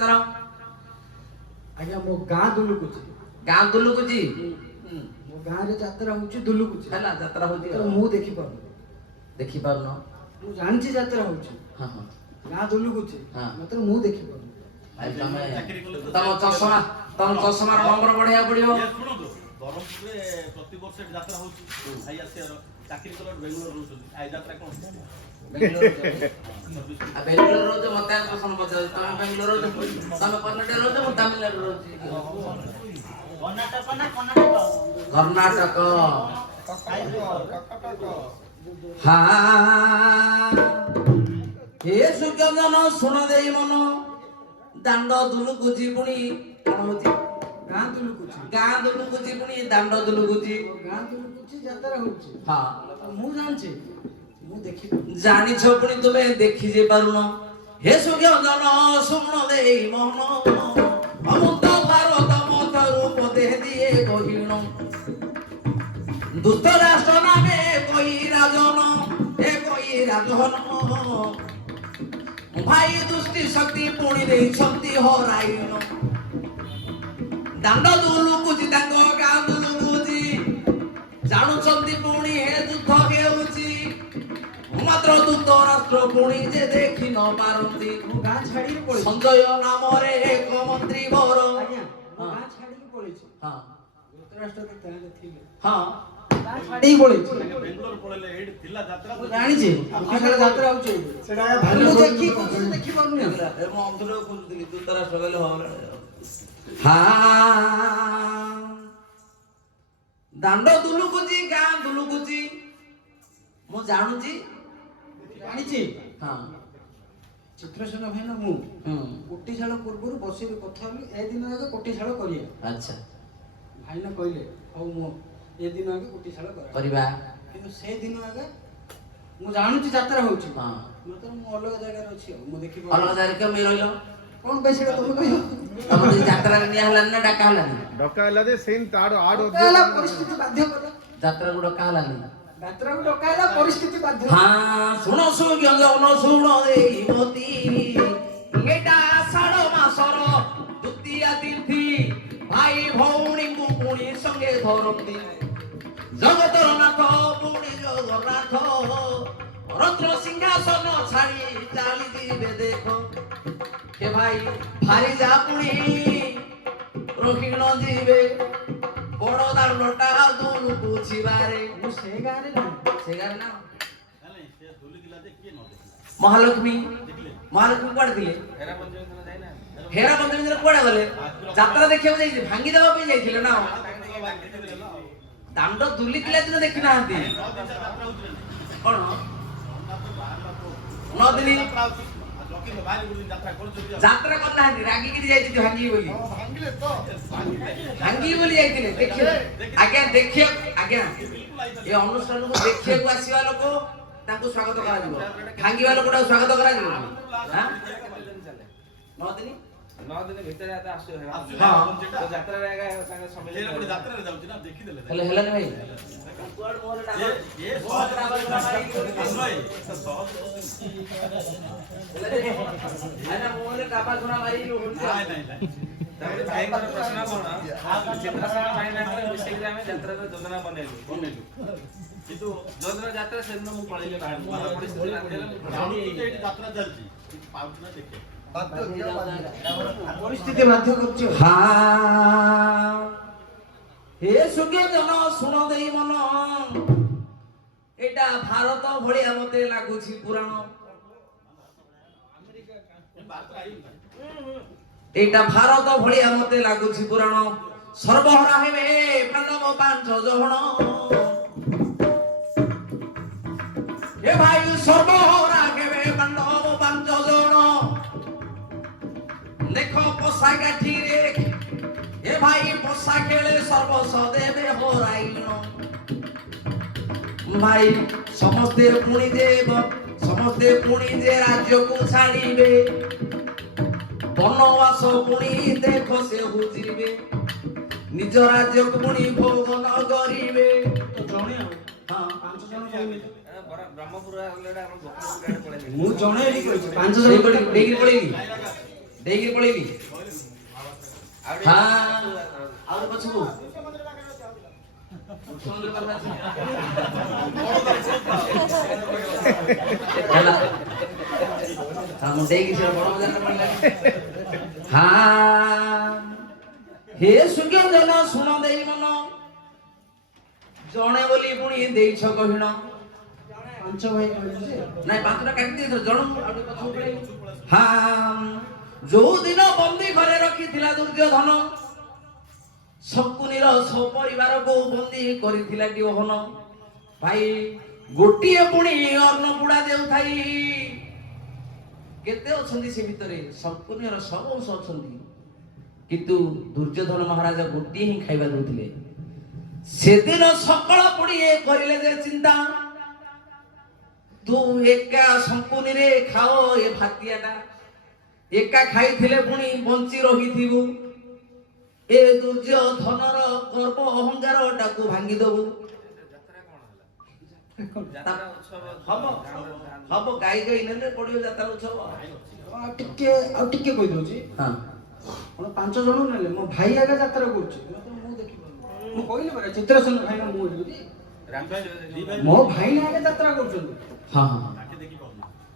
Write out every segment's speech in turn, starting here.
ଯାତ୍ରା ଆଜ୍ଞା ମୋ ଗାଁ ଦୁଲୁକୁଚି। ଗାଁ ଦୁଲୁକୁଚି ମୋ ଗାଁରେ ଯାତ୍ରା ହଉଛି ଦୁଲୁକୁଚି ହେଲା ଯାତ୍ରା ହଉଛି ମୁଁ ଦେଖିପାରୁନି। ଦେଖିପାରୁନ ମୁଁ ଜାଣିଛି ଯାତ୍ରା ହଉଛି ହଁ ହଁ ଗାଁ ଦୁଲୁକୁଚି ମାତ୍ର ମୁଁ ଦେଖିପାରୁନି। ତମ ଚଷମାର ନମ୍ବର ବଢେଇବାକୁ ପଡିବ। ବ୍ରହ୍ମପୁରରେ ପ୍ରତିବର୍ଷ ଯାତ୍ରା ହଉଛି ଭାଇ ଆସିବାର ଚାକିରି କଲା ବେଙ୍ଗଲୋର ରହୁଛନ୍ତି ଆଇ ଯାତ୍ରା କଣ ବେଙ୍ଗଲୋର ରହୁଛ ମତେ ପ୍ରଶ୍ନ ପଚାରୁଛ ତମେ ବେଙ୍ଗଲୋର ରହୁଛ ତମେ କର୍ଣ୍ଣାଟକ ରହୁଛ ମୁଁ ତାମିଲନାଡୁ ରହୁଛି କର୍ଣ୍ଣାଟକ ହଁ ଏ ସୁଜ୍ଞଜନ ଶୁଣ ଦେଇ ମନ ଦାଣ୍ଡ ଦୁଲୁକୁଚି ପୁଣି କଣ ହଉଛି ଗାଁ ଦୁଲୁକୁଚି ପୁଣି ଦାଣ୍ଡ ଦୁଲୁକୁଚି ଗାଁ ଦୁଲୁକୁଚି ଯାତ୍ରା ହଉଛି ହଁ ମୁଁ ଜାଣିଛି ମୁଁ ଦେଖି ଜାଣିଛ ପୁଣି ତୁମେ ଦେଖି ଯେ ପାରୁନ ହେ ସୁଜ୍ଞଜନ ଶୁଣ ଦେଇ ମନ ଅମୁତ ଭାରତ ମତ ରୂପ ଦେହ ଦିଏ କହିଣ ଦୁଷ୍ଟ ରାଷ୍ଟ୍ର ନାମେ କହି ରାଜନ ଏ କହି ରାଜନ ଭାଇ ଦୃଷ୍ଟି ଶକ୍ତି ପୁଣି ଦେଇଛନ୍ତି ହରାଇଣ ଦାଣ୍ଡ ଦୁଲୁକୁଚି ତାଙ୍କ ଗାଁ ଦୁଲୁକୁଚି ଜାଣୁଛନ୍ତି ପୁଣି ହେ ଯୁଦ୍ଧ ହେଉଛି ମାତ୍ର ଦୂତ ରାଷ୍ଟ୍ର ପୁଣି ଯେ ଦେଖି ନ ପାରନ୍ତି ମୁଁ ଗାଁ ଛାଡ଼ିକି ପଳେଇଛି। ସଞ୍ଜୟ ନାମରେ ଏକ ମନ୍ତ୍ରୀ ବର ଆଜ୍ଞା ମୁଁ ଗାଁ ଛାଡ଼ିକି ପଳେଇଛି। ହଁ ଧୃତରାଷ୍ଟ୍ର ତାହେଲେ ଥିଲେ ହଁ ଗାଁ ଛାଡ଼ିକି ପଳେଇଛି। ବେଙ୍ଗଲୋର ପଳେଇଲେ ଏଇଠି ଥିଲା ଯାତ୍ରା ମୁଁ ଜାଣିଛି ଆମର ଯାତ୍ରା ହଉଛି ସେଟା ମୁଁ ଦେଖି ଦେଖିପାରୁନି। ମୁଁ ଅନ୍ତର ଖୋଜୁଥିଲି ଦୂତ ରାଷ୍ଟ୍ର କହିଲେ ହଁ ଦାଣ୍ଡ ଦୁଲୁକୁଚି ଗାଁ ଦୁଲୁକୁଚି ମୁଁ ଜାଣୁଛି ଜାଣିଛି ହଁ ଚିତ୍ରସେନ ଭାଇନା ମୁଁ କୋଟିଶାଳ ପୂର୍ବରୁ ବସିକି କଥା ହେଲି ଏ ଦିନ ଆগে କୋଟିଶାଳ କରିବା। ଆଚ୍ଛା ଭାଇନା କହିଲେ ହଉ ମୁଁ ଏ ଦିନ ଆগে କୋଟିଶାଳ କରିବା କିନ୍ତୁ ସେ ଦିନ ଆগে ମୁଁ ଜାଣୁଛି ଯାତ୍ରା ହଉଛି ହଁ ମାତ୍ର ମୁଁ ଅଲଗା ଜାଗାରେ ଅଛି ଆଉ ମୁଁ ଦେଖି ଅଲଗା ଜାଗାରେ କେମିତି ରହିଲ କଣ ପାଇଁ ସେଇଟା ତମେ କହିବ ତମର ଯାତ୍ରାରେ ନିଆ ହେଲାନି ନା ଡାକା ହେଲାନି ଡକା ହେଲା ଯେ ସେମ୍ ତାର ଆଡ ହେଲା ପରିସ୍ଥିତି ବାଧ୍ୟ କଲା ଯାତ୍ରାକୁ ଡକା ହେଲାନି ଯାତ୍ରାକୁ ଡକା ହେଲା ପରିସ୍ଥିତି ବାଧ୍ୟ ହଁ ଶୁଣ ସୁଜ୍ଞଜନ ଶୁଣ ଦେଇ ମତି ଏଇଟା ଆଷାଢ ମାସର ଦ୍ୱିତୀୟା ତିଥି ଭାଇ ଭଉଣୀଙ୍କୁ ପୁଣି ସଙ୍ଗେ ଧରନ୍ତି ଜଗତର ନାଥ ପୁଣି ଜଗନ୍ନାଥ ରତ୍ନ ସିଂହାସନ ଛାଡ଼ି ଚାଲିଯିବେ ଦେଖ କେ ଭାଇ ଭାରି ଯା ପୁଣି ରଖିଣ ଯିବେ ବଡ଼ ଦାଣ୍ଡଟା ଦୁଲୁକୁଚି ବାରେ ମୁଁ ସେ ଗାଁରେ ନାହିଁ ସେ ଗାଁରେ ନା ନାଇଁ ସେ ଧୁଲିଥିଲା ଯେ କିଏ ନ ଦେଖିଲା ମହାଲକ୍ଷ୍ମୀ ଦେଖିଲେ କୁଆଡେ ଥିଲେ ହେରା ପଞ୍ଚମୀ ଦିନ ଯାଇନା ହେରା ପଞ୍ଚମୀ ଦିନ କୁଆଡେ ଗଲେ ଯାତ୍ରା ଦେଖିବାକୁ ଯାଇଥିଲେ ଭାଙ୍ଗି ଦେବା ପାଇଁ ଯାଇଥିଲେ ନା ଦାଣ୍ଡ ଦୁଲିକିଲା ଦିନ ଦେଖି ନାହାନ୍ତି କଣ 9 ଦିନ ଯାତ୍ରା କରିନାହାନ୍ତି ରାଗିକିରି ଯାଇଛନ୍ତି ଭାଙ୍ଗିବି ବୋଲି ଯାଇଥିଲେ ଦେଖିବେ ଆଜ୍ଞା ଦେଖିବା ଆଜ୍ଞା ଏ ଅନୁଷ୍ଠାନକୁ ଦେଖିବାକୁ ଆସିବା ଲୋକ ତାଙ୍କୁ ସ୍ୱାଗତ କରାଯିବ ଭାଙ୍ଗିବା ଲୋକଟାକୁ ସ୍ୱାଗତ କରାଯିବ 9 ଦିନ 9 ଦିନ ଭିତରେ ଆସୁ ଯାତ୍ରାରେ ତାଙ୍କ ସମ୍ମିଳନୀ ଯାତ୍ରାରେ ଯାଉଛି ନା ଦେଖିଦେଲେ ହେଲେ ହେଲାନି ଭାଇ ଭାଇଙ୍କର ପ୍ରଶ୍ନ କଣ ଚିତ୍ରସେନ ଭାଇନାଙ୍କର ମିଶିକି ଆମେ ଯାତ୍ରାର ଯୋଜନା ବନେଇଲୁ କିନ୍ତୁ ଯୋଜନା ଯାତ୍ରା ସେଦିନ ମୁଁ ପଳେଇଲି ଯାତ୍ରା ଚାଲିଛି ପାଉଛି ନା ଦେଖେ ପରିସ୍ଥିତି ବାଧ୍ୟ କରୁଛି। ହେ ସୁଜ୍ଞଜନ ଶୁଣ ଦେଇ ମନ ଏଇଟା ଭାରତ ଭଳିଆ ମତେ ଲାଗୁଛି ପୁରାଣ ଏଇଟା ଭାରତ ଭଳିଆ ମତେ ଲାଗୁଛି ପୁରାଣ ସର୍ବହରା ହେବେ ପାଣ୍ଡବ 5 ଜଣ ଏ ଭାଇ ସର୍ବହରା ହେବେ ପାଣ୍ଡବ 5 ଜଣ ଦେଖ ପୋଷା କାଠିରେ ଏ ଭାଇ ପୋଷା ଖେଳେ ସର୍ବସ ଦେବେ ହରାଇଣ ଭାଇ ସମସ୍ତେ ପୁଣି ଯେ ରାଜ୍ୟକୁ ଛାଡ଼ିବେ ବନବାସ ପୁଣି ଦେଖ ସେ ବୁଝିବେ ନିଜ ରାଜ୍ୟକୁ ପୁଣି ଭୋଗ ନ କରିବେ ଜଣେ ଆଉ 5 ଜଣ ବ୍ରହ୍ମପୁର ମୁଁ ଜଣେ କହିଛି 5 ଜଣ ପଳେଇନି ଦେଇକି ପଳେଇଲି ହଁ ଆଉ ପଛକୁ ହେଲା ହଁ ମୁଁ ଦେଇକି ସେ ବଡ଼ ବଜାର ପଡ଼ିଲା ହଁ ହେ ସୁଜ୍ଞଜନ ଶୁଣ ଦେଇ ମନ ଜଣେ ବୋଲି ପୁଣି ଦେଇଛ କହିଣ ପାଞ୍ଚ ଭାଇ କହିଲେ ଯେ ନାଇଁ ପାଞ୍ଚଟା କାଟି ଦେଇଛ ଜଣ ଆଉ ଟିକେ ପଛକୁ ପଳେଇ ହଁ ଯୋଉ ଦିନ ବନ୍ଦୀ ଘରେ ରଖିଥିଲା ଦୁର୍ଯ୍ୟୋଧନ ଶକୁନିର ସପରିବାରକୁ ବନ୍ଦୀ କରିଥିଲା ଦିଓହନ ଭାଇ ଗୋଟିଏ ପୁଣି ଅନ୍ନପୁଡ଼ା ଦେଉଥାଇ କେତେ ଅଛନ୍ତି ସେ ଭିତରେ ଶକୁନିର ସବୁ ଅଂଶ ଅଛନ୍ତି କିନ୍ତୁ ଦୁର୍ଯ୍ୟୋଧନ ମହାରାଜ ଗୋଟିଏ ହିଁ ଖାଇବା ଦଉଥିଲେ ସେଦିନ ସକାଳ ପୁଡ଼ିଏ କରିଲେ ଯେ ଚିନ୍ତା ତୁ ଏକା ଶଙ୍କୁନିରେ ଖାଅ ଏ ଭାତିଆଟା ଏକା ଖାଇଥିଲେ ପୁଣି ବଞ୍ଚି ରହିଥିବୁ ଏ ଦୁର୍ଯ୍ୟୋଧନର ଗର୍ବ ଅହଙ୍କାରଟାକୁ ଭାଙ୍ଗିଦବୁ ହବ ହବ ଗାଈ ଗାଈ ନେଲେ ପଡ଼ିବ ଯାତ୍ରା ଉତ୍ସବ ଆଉ ଟିକେ କହିଦଉଛି ହଁ ଆପଣ 5 ଜଣ ନେଲେ ମୋ ଭାଇ ଆଗେ ଯାତ୍ରା କରୁଛି ମୁଁ ଦେଖିପାରୁନି ମୁଁ କହିଲି ପରା ଚିତ୍ରସେନ ଭାଇନା ମୁଁ ଏଇଠି ମୋ ଭାଇ ଆଗେ ଯାତ୍ରା କରୁଛନ୍ତି ହଁ ହଁ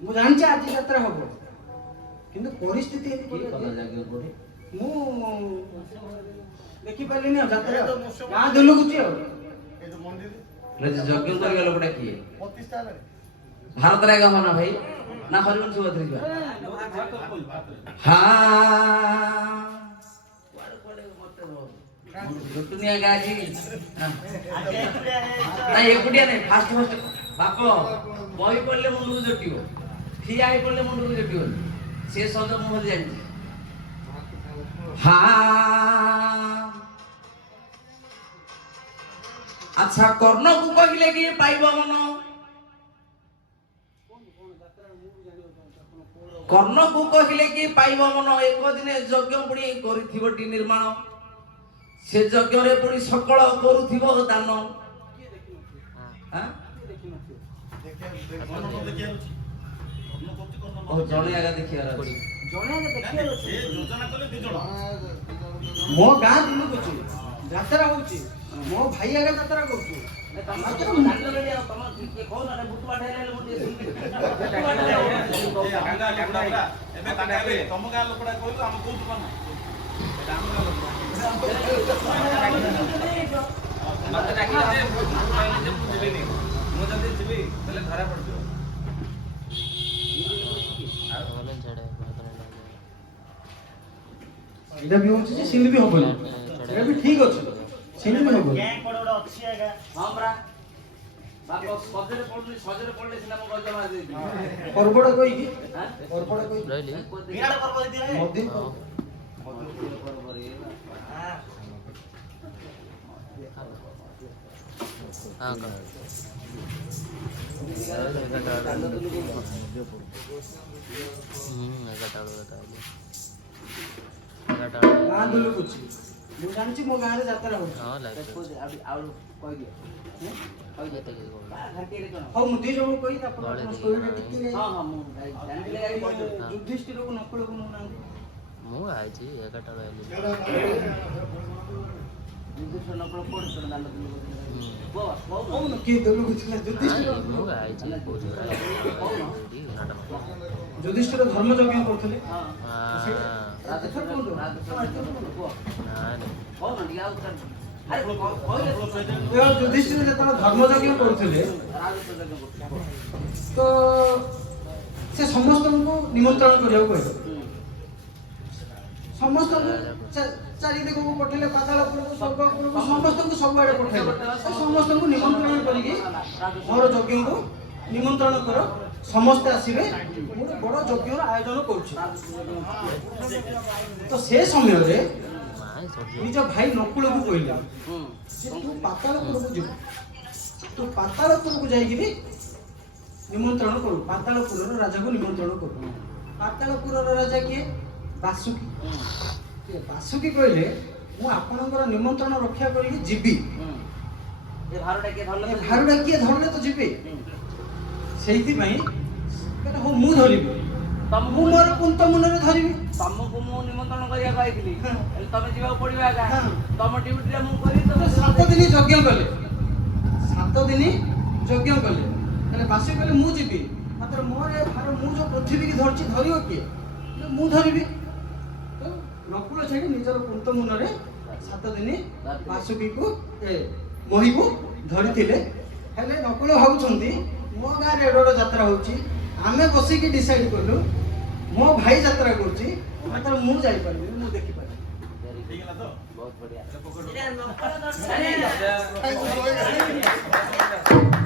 ମୁଁ ଜାଣିଛି ଆଜି ଯାତ୍ରା ହବ କିନ୍ତୁ ପରିସ୍ଥିତି ଏମିତି କି କଥା କଲେ ଜାଗିବ କୋଉଠି ମୁଁ ଦେଖିପାରିଲିନି ଆଉ ଯାତ୍ରା ଗାଁ ଦିଲୁକୁଛି ଆଉ ଯଜ୍ଞ କରିଗଲା ଲୋକଟା କିଏ ଭାରତରେ ଆଗ ହବ ନା ଭାଇ ନା ହରିବଂଶ ସୁଭଦ୍ରା ଯିବା ଦୁନିଆ ଗାଜି ନାଇଁ ଏକୁଟିଆ ନାଇଁ ଫାଷ୍ଟ ବାପ ବହି ପଢିଲେ ମୁଣ୍ଡକୁ ଜଟିବ ଠିଆ ହେଇ ପଡିଲେ ମୁଣ୍ଡକୁ ଜଟିବ ସେ ଶବ୍ଦ ମୁଁ ମଧ୍ୟ ଜାଣିଛି ଆଚ୍ଛା କର୍ଣ୍ଣକୁ କହିଲେ କି ପାଇବ ମନ କର୍ଣ୍ଣକୁ କହିଲେ କି ପାଇବ ମନ ଏକ ଦିନେ ଯଜ୍ଞ ପୁଣି କରିଥିବଟି ନିର୍ମାଣ ସେ ଯଜ୍ଞରେ ପୁଣି ସକଳ କରୁଥିବ ଦାନ ଜଣେ ଆଗା ଦେଖିବାର ଅଛି ମୋ ଗାଁ ଦିଲୁକୁଛି ଯାତ୍ରା ହଉଛି ମୋ ଭାଇ ଆଗେ ଯାତ୍ରା କରୁଛୁ ତମ ଗାଁ ଲୋକଟା କହିଲୁ ଆମ କହୁଛୁ କଣ ମତେ ଡାକିଲା ଯେ ମୁଁ କହିଲି ଯେ ମୁଁ ଯିବିନି ମୁଁ ଯଦି ଯିବି ତାହେଲେ ଧରା ପଡିଯିବ ଏଇଟା ବି ହଉଛି ଯେ ସେମିତି ବି ହବନି ଏଇଟା ବି ଠିକ ଅଛି ସେମିତି ବି ହବନି ହଁ ପରା ବାପ ସଜରେ ପଡିଲେ ସିନା ମୁଁ ଗଜ ମାରି ଦେଇଥିଲି ପର୍ବଡ କହିକି ହାଁ ପର୍ବଡ କହିକି ବିରାଟ ପର୍ବ ଦେଇଥିଲେ ମଦିନ ଗାଁ ଦିଲୁକୁଛି ମୁଁ ଜାଣିଛି ମୋ ଗାଁରେ ଯାତ୍ରା ହଉଛି ହଉ ମୁଁ ଦି ଜଣଙ୍କୁ କହି ତାପରେ ଯୁଧିଷ୍ଠିରକୁ ନକୁଳକୁ ନଉନାହାନ୍ତି ମୁଁ ଆଇଛି 11ଟା ବେଳେ କହୁନ କିଏ ଦିଲୁକୁଛି ଯୁଧିଷ୍ଠିର ମୁଁ ଆଇଛି ଯୁଧିଷ୍ଠିର ଧର୍ମ ଯଜ୍ଞ କରୁଥିଲେ ଯୁଧିଷ୍ଠିର ଯେତେବେଳେ ଧର୍ମ ଯଜ୍ଞ କରୁଥିଲେ ତ ସେ ସମସ୍ତଙ୍କୁ ନିମନ୍ତ୍ରଣ କରିବାକୁ କହିଲେ ସମସ୍ତଙ୍କୁ ଚାରିଦିଗକୁ ପଠେଇଲେ ପାତାଳପୁରକୁ ସ୍ୱର୍ଗପୁରକୁ ସମସ୍ତଙ୍କୁ ସବୁଆଡେ ପଠେଇଲେ ସମସ୍ତଙ୍କୁ ନିମନ୍ତ୍ରଣ କରିକି ମୋର ଯଜ୍ଞକୁ ନିମନ୍ତ୍ରଣ କର ସମସ୍ତେ ଆସିବେ ମୁଁ ଗୋଟେ ବଡ ଯଜ୍ଞର ଆୟୋଜନ କରୁଛି ତ ସେ ସମୟରେ ନିଜ ଭାଇ ନକୁଳକୁ କହିଲେ ଯେ ତୁ ପାତାଳପୁରକୁ ଯିବୁ ତୁ ପାତାଳପୁରକୁ ଯାଇକିରି ନିମନ୍ତ୍ରଣ କରୁ ପାତାଳପୁରର ରାଜାକୁ ନିମନ୍ତ୍ରଣ କରୁ ପାତାଳପୁରର ରାଜା କିଏ ବାସୁକି ବାସୁକି କହିଲେ ମୁଁ ଆପଣଙ୍କର ନିମନ୍ତ୍ରଣ ରକ୍ଷା କରିକି ଯିବି ଭାରୁଟା କିଏ ଧରିଲେ ତ ଯିବି ସେଇଥିପାଇଁ ହଉ ମୁଁ ଧରିବି ତମକୁ ମୁଁ ମୋର କୁନ୍ତ ମୁନରେ ଧରିବି। ତମକୁ ମୁଁ ନିମନ୍ତ୍ରଣ କରିବାକୁ ଆଇଥିଲି ହଁ। ହେଲେ ତମେ ଯିବାକୁ ପଡିବ ଆକା। ହଁ। ତମ ଡ୍ୟୁଟିଟା ମୁଁ କରିବି ତ ତମେ 7 ଦିନ ଯଜ୍ଞ କଲେ, 7 ଦିନ ଯଜ୍ଞ କଲେ, ହେଲେ ବାସି କହିଲେ ମୁଁ ଯିବି, ମାତ୍ର ମୋର ଏ ଭାର ମୁଁ ଯୋଉ ପୃଥିବୀ କି ଧରିଛି ଧରିବ କିଏ? ନା ମୁଁ ଧରିବି। ତ ନକୁଳ ଛାଡ଼ି ନିଜର କୁନ୍ତ ମୁନରେ 7 ଦିନ ବାସୁକୀକୁ ମହିକୁ ଧରିଥିଲେ। ହେଲେ ନକୁଳ ଭାବୁଛନ୍ତି ମୋ ଗାଁରେ ଏଡ ବଡ଼ ଯାତ୍ରା ହଉଛି, ଆମେ ବସିକି ଡିସାଇଡ୍ କଲୁ ମୋ ଭାଇ ଯାତ୍ରା କରୁଛି, ମାତ୍ର ମୁଁ ଯାଇପାରିବିନି, ମୁଁ ଦେଖିପାରିବି। ହେଇଗଲା ତ? ବହୁତ ବଢିଆ। ପକଡ଼ ଏଇଟା ନକଳ ଦର୍ଶନ। ଆଜ୍ଞା।